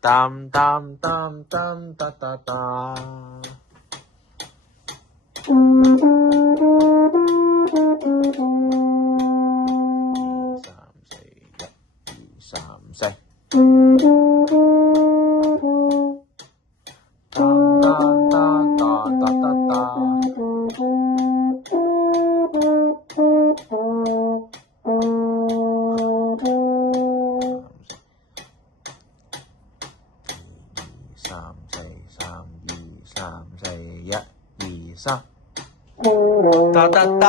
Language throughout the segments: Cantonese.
當當當當當當當。3、4、1、2、3、4。當當當當當當當。3、4、3、2、3、4、1、2、3。噠噠噠。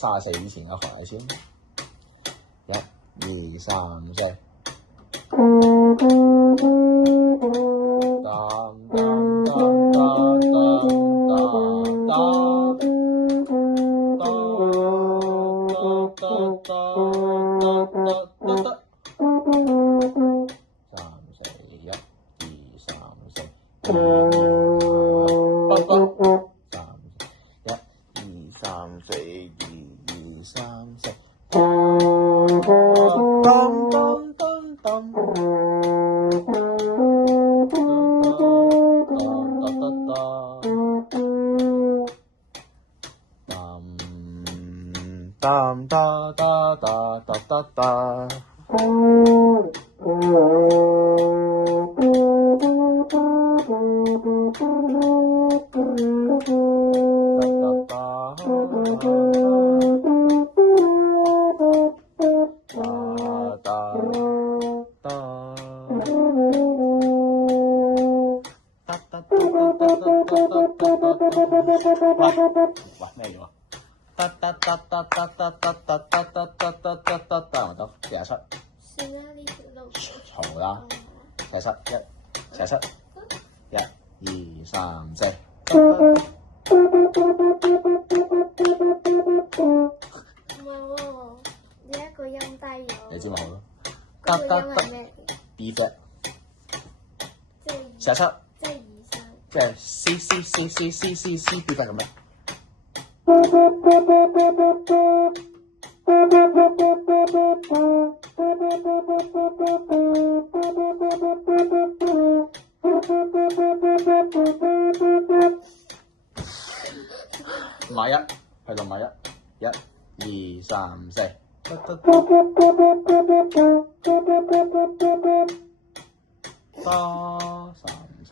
34以前嘅學下先，1、2、3、4。咩咗？47。算啦，呢條都嘈啦，47，1，47，1、2、3、4。唔係喎，有一個音低咗。你知咪好咯？嗰個音係咩？B flat。即係47。即係2、3。即係 C B flat 咁樣。501，去到501，1、2、3、4。多3、4。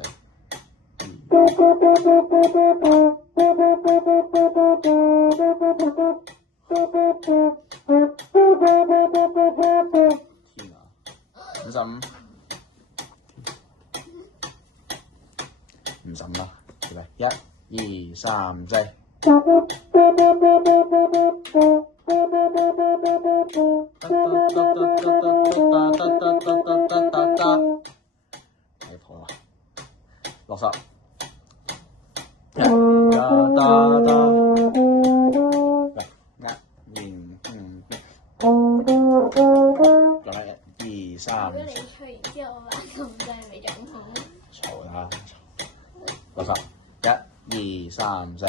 天啊！55啦，預備1、2、3、4。你痛啊！60。2、3。如果你吹完之後，我話咁真係未準好。嘈啦！60。1、2、3、4。1、2、3、4。60。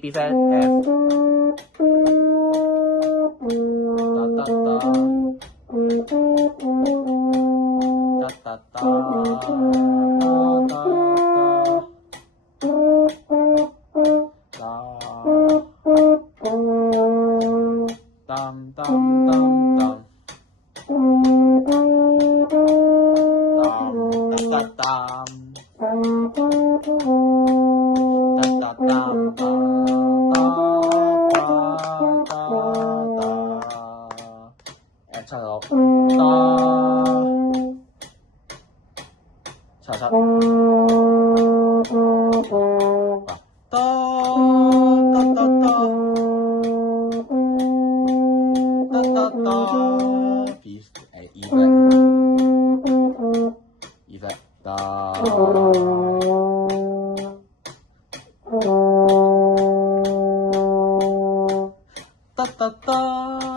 B flat F，噠噠噠，噠噠噠，當當當當。七六七七B E flat E flat噠噠噠。